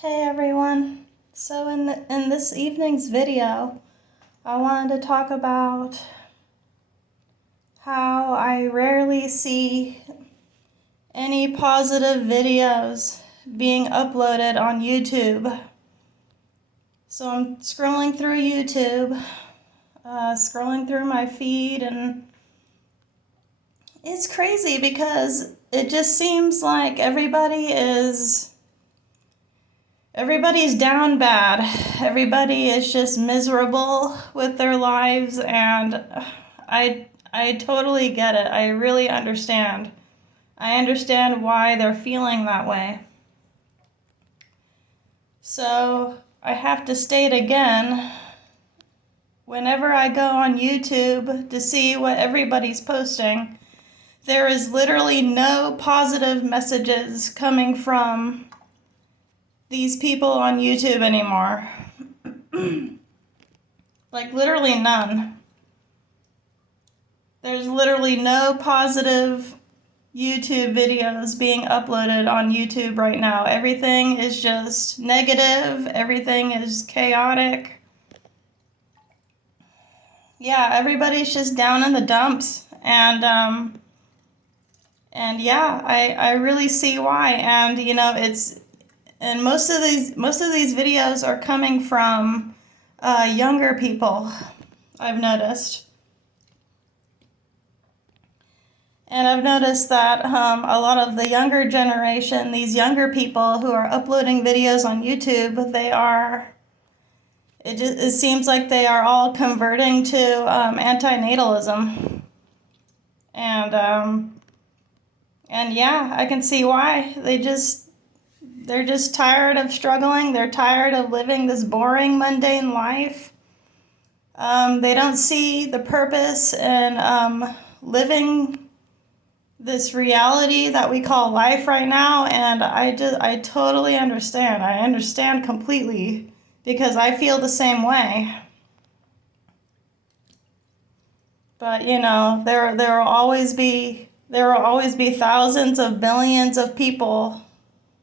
Hey everyone. So in this evening's video, I wanted to talk about how I rarely see any positive videos being uploaded on YouTube. So I'm scrolling through YouTube, scrolling through my feed, and it's crazy because it just seems like everybody's down bad. Everybody is just miserable with their lives, and I totally get it. I really understand. I understand why they're feeling that way. So I have to state again, whenever I go on YouTube to see what everybody's posting, there is literally no positive messages coming from these people on YouTube anymore. Like, literally none. There's literally no positive YouTube videos being uploaded on YouTube right now. Everything is just negative. Everything is chaotic. Yeah, everybody's just down in the dumps. And yeah, I really see why. And and most of these videos are coming from younger people, I've noticed. And I've noticed that a lot of the younger generation, these younger people who are uploading videos on YouTube, it seems like they are all converting to antinatalism. And yeah, I can see why. They're just tired of struggling. They're tired of living this boring, mundane life. They don't see the purpose in living this reality that we call life right now, and I totally understand. I understand completely because I feel the same way. But there will always be thousands of billions of people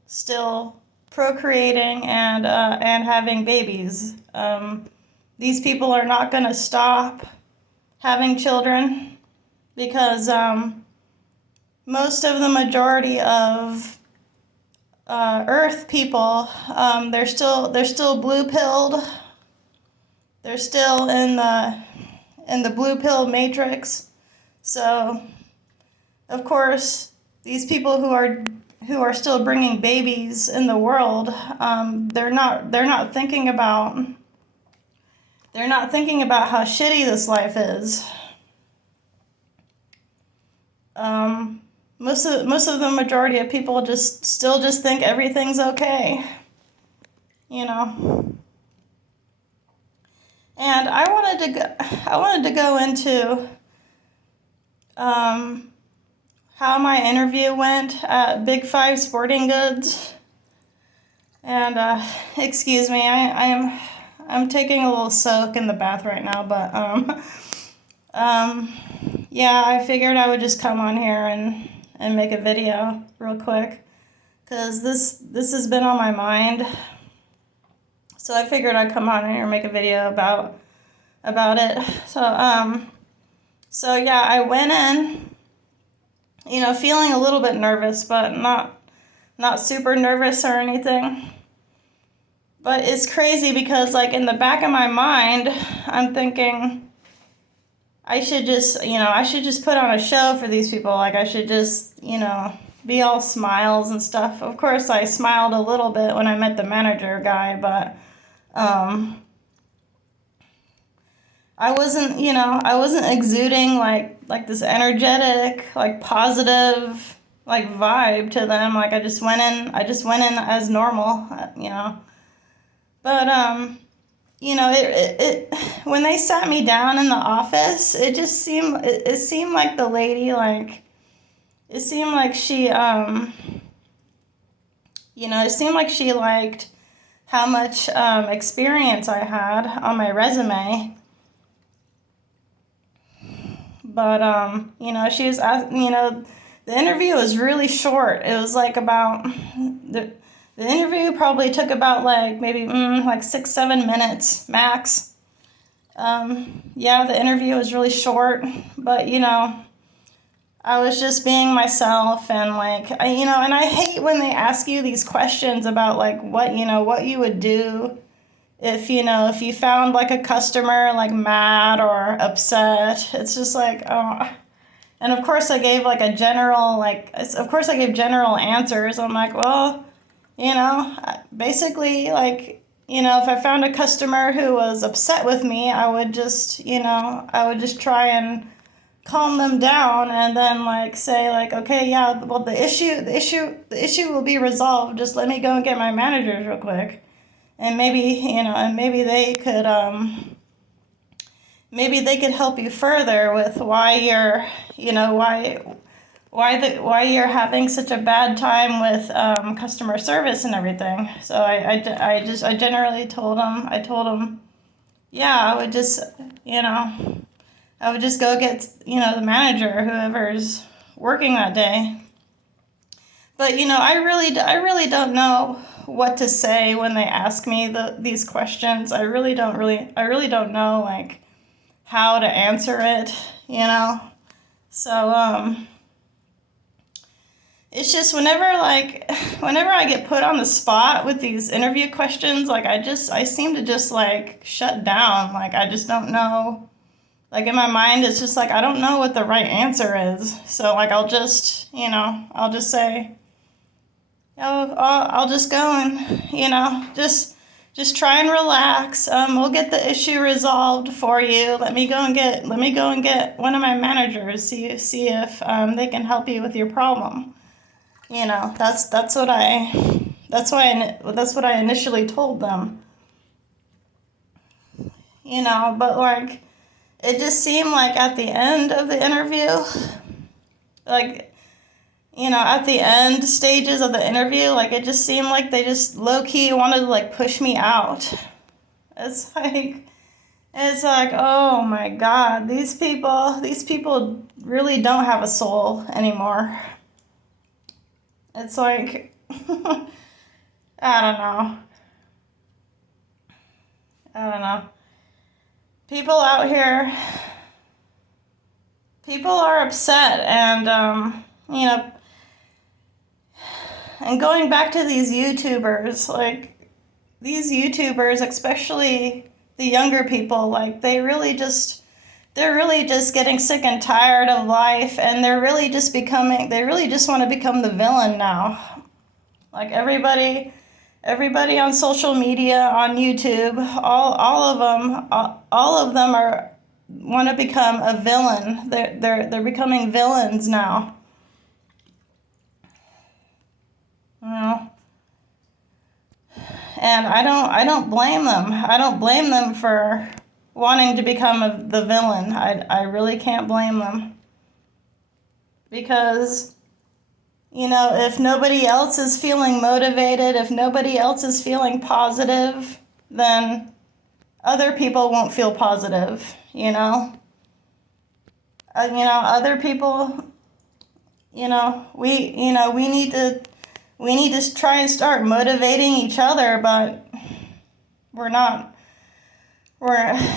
still procreating and having babies. These people are not going to stop having children because most of the majority of Earth people, they're still blue pilled. They're still in the blue pill matrix. So, of course, these people who are still bringing babies in the world, they're not thinking about how shitty this life is. Most of the majority of people still think everything's okay, And I wanted to go into how my interview went at Big Five Sporting Goods. And excuse me, I'm taking a little soak in the bath right now, but yeah, I figured I would just come on here and make a video real quick, because this has been on my mind. So I figured I'd come on here and make a video about it. So yeah, I went in, feeling a little bit nervous, but not super nervous or anything. But it's crazy because, like, in the back of my mind, I'm thinking I should just put on a show for these people. Like, I should just, be all smiles and stuff. Of course, I smiled a little bit when I met the manager guy, but I wasn't exuding like this energetic, like, positive, like, vibe to them. Like, I just went in as normal, But it when they sat me down in the office, it seemed like the lady, like, it seemed like she it seemed like she liked how much experience I had on my resume. But she was the interview was really short. It was like about The interview probably took about like maybe like 6-7 minutes max. Yeah, the interview was really short, but I was just being myself, and like and I hate when they ask you these questions about like what you would do if you found like a customer like mad or upset. It's just like, oh. And of course I gave like I gave general answers. I'm like, well, basically, like, if I found a customer who was upset with me, I would just try and calm them down, and then like say like, okay, yeah, well, the issue will be resolved. Just let me go and get my managers real quick, and maybe they could help you further with why you're why you're having such a bad time with customer service and everything. So I generally told them, yeah, I would just go get the manager, whoever's working that day. But I really don't know what to say when they ask me these questions. I really don't know like how to answer it. So it's just whenever I get put on the spot with these interview questions, like I seem to just like shut down. Like I just don't know. Like in my mind, it's just like I don't know what the right answer is. So like I'll just say, I'll just go and just try and relax. We'll get the issue resolved for you. Let me go and get one of my managers. See if they can help you with your problem. That's what I initially told them. But like it just seemed like at the end of the interview, like at the end stages of the interview, like it just seemed like they just low-key wanted to like push me out. It's like, oh my God, these people really don't have a soul anymore. It's like, I don't know. People out here, people are upset, and going back to these YouTubers, like these YouTubers, especially the younger people, like they're really just getting sick and tired of life, and they really just want to become the villain now. Like everybody on social media, on YouTube, all of them want to become a villain. They're becoming villains now. And I don't blame them. I don't blame them for wanting to become the villain. I really can't blame them. Because if nobody else is feeling motivated, if nobody else is feeling positive, then other people won't feel positive, other people, we need to try and start motivating each other, but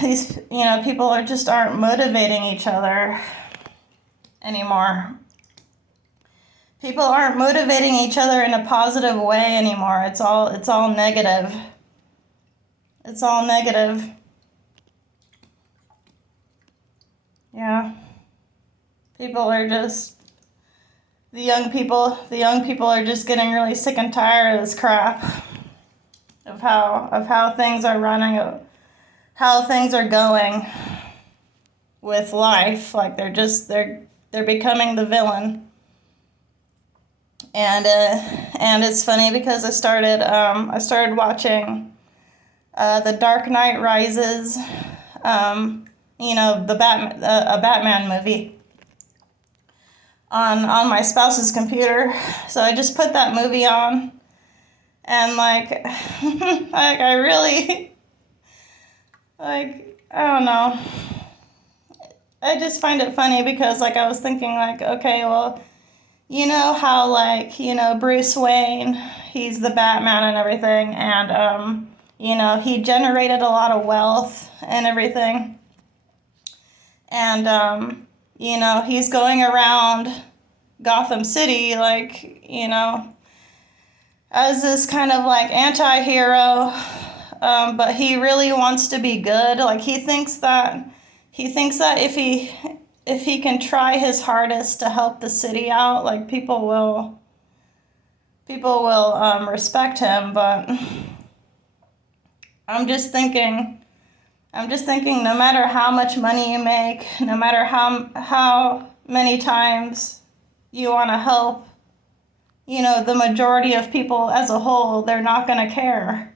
these, people aren't motivating each other anymore. People aren't motivating each other in a positive way anymore. It's all negative. It's all negative. Yeah. People are just the young people are just getting really sick and tired of this crap. Of how things are running, how things are going with life. Like they're becoming the villain. And it's funny because I started watching The Dark Knight Rises, a Batman movie on my spouse's computer. So I just put that movie on, and like I really I don't know. I just find it funny because like I was thinking like, okay, well, you know how, like, Bruce Wayne, he's the Batman and everything, and, he generated a lot of wealth and everything. And, he's going around Gotham City, like, as this kind of, like, anti-hero, but he really wants to be good. Like, he thinks that if he can try his hardest to help the city out, like, people will respect him. But I'm just thinking, no matter how much money you make, no matter how many times you want to help, the majority of people as a whole, they're not going to care,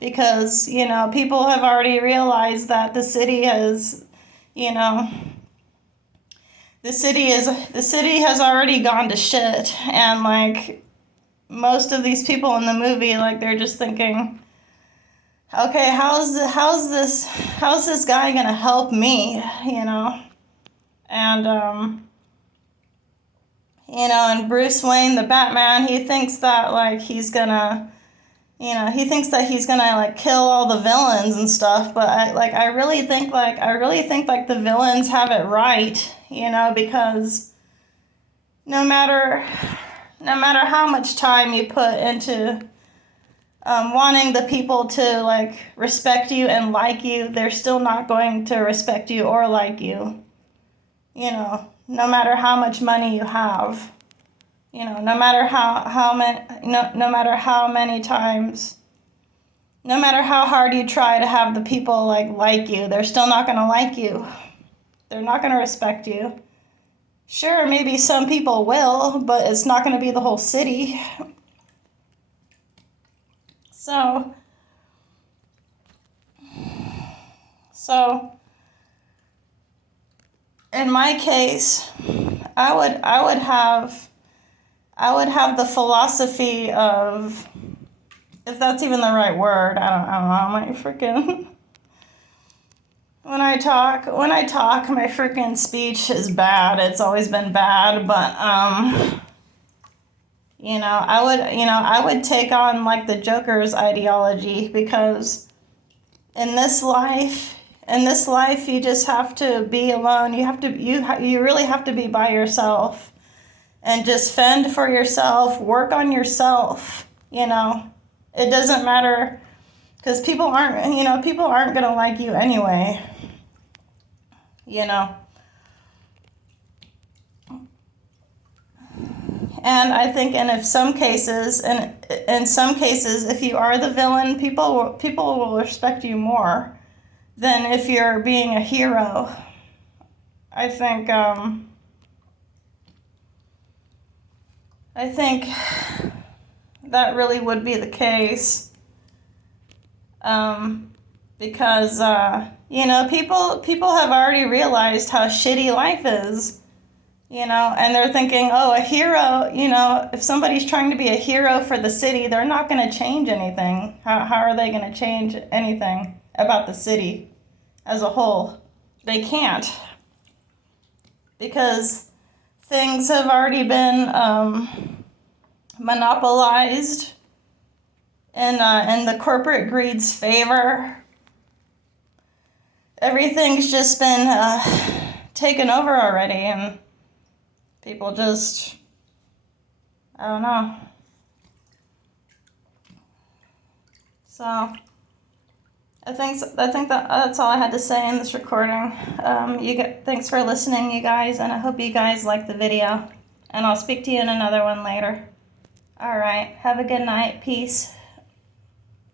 because, people have already realized that the city has, the city has already gone to shit. And, like, most of these people in the movie, like, they're just thinking, okay, how's this guy gonna help me, and and Bruce Wayne, the Batman, he thinks that, like, he's gonna like kill all the villains and stuff. But I really think like the villains have it right, because no matter how much time you put into wanting the people to, like, respect you and like you, they're still not going to respect you or like you. No matter how much money you have. No matter no matter how many times, no matter how hard you try to have the people like you, they're still not going to like you. They're not going to respect you. Sure, maybe some people will, but it's not going to be the whole city. So in my case, I would have the philosophy of, if that's even the right word, I don't know, my freaking when I talk, my freaking speech is bad. It's always been bad, but I would take on, like, the Joker's ideology, because in this life, you just have to be alone. You really have to be by yourself and just fend for yourself, work on yourself. It doesn't matter, because people aren't going to like you anyway. And I think, in some cases, if you are the villain, people will respect you more than if you're being a hero. I think that really would be the case. Because people have already realized how shitty life is. And they're thinking, oh, a hero, if somebody's trying to be a hero for the city, they're not going to change anything. How are they going to change anything about the city as a whole? They can't. Because things have already been monopolized in the corporate greed's favor. Everything's just been taken over already, and people just, I don't know. So I think that's all I had to say in this recording. Thanks for listening, you guys, and I hope you guys like the video. And I'll speak to you in another one later. All right, have a good night. Peace.